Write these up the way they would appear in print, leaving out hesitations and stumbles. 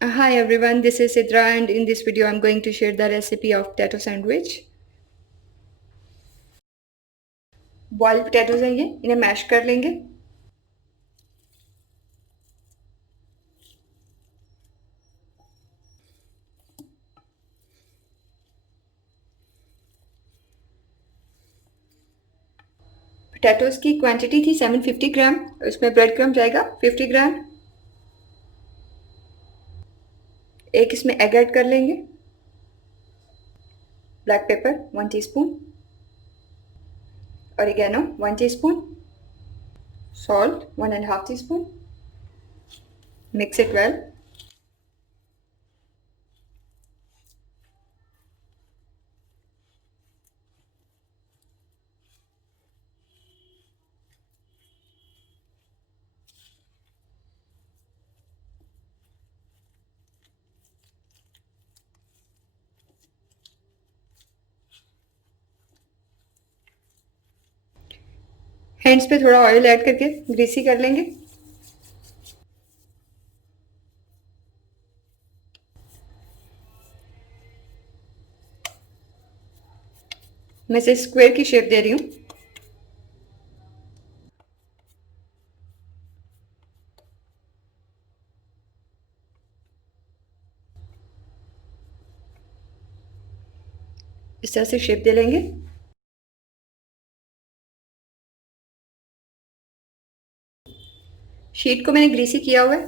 Hi everyone, this is Sidra and in this video I'm going to share the recipe of potato sandwich. Boiled potatoes हैं ये, इन्हें mash कर लेंगे। Potatoes की quantity थी 750 ग्राम, उसमें ब्रेड क्रम जाएगा 50 ग्राम। एक इसमें एग ऐड कर लेंगे। Black pepper 1 teaspoon, oregano 1 teaspoon, salt 1.5 teaspoon. Mix it well. Hands पे थोड़ा ऑयल ऐड करके ग्रीसी कर लेंगे। मैं इसे स्क्वायर की शेप दे रही हूँ। इस तरह से शेप दे लेंगे। शीट को मैंने ग्रीसी किया हुआ है।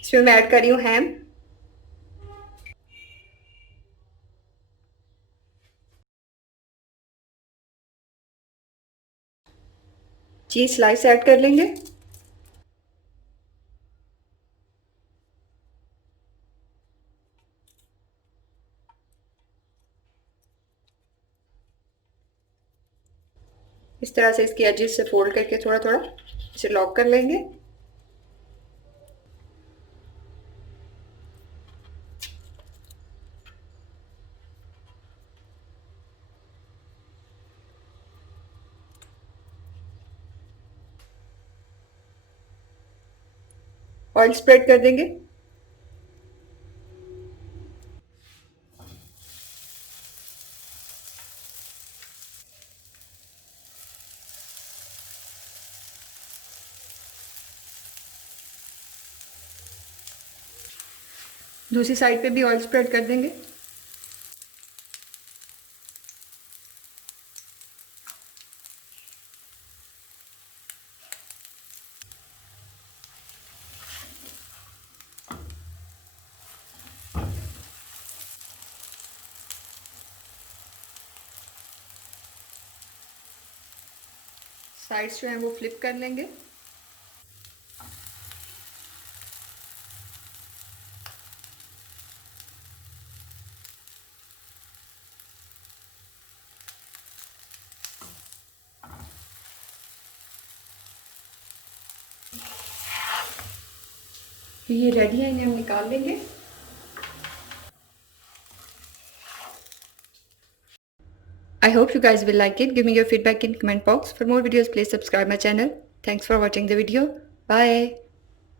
इसमें मैं ऐड कर रही हूँ हैम। चीज स्लाइस ऐड कर लेंगे। इस तरह से इसकी एजेस से फोल्ड करके थोड़ा थोड़ा इसे लॉक कर लेंगे। ऑयल स्प्रेड कर देंगे। दूसरी साइड पे भी ऑयल स्प्रेड कर देंगे। साइड्स जो हैं वो फ्लिप कर लेंगे। ये रेडी है, इन्हें हम निकाल लेंगे। I hope you guys will like it. Give me your feedback in comment box. For more videos, please subscribe my channel. Thanks for watching the video. Bye.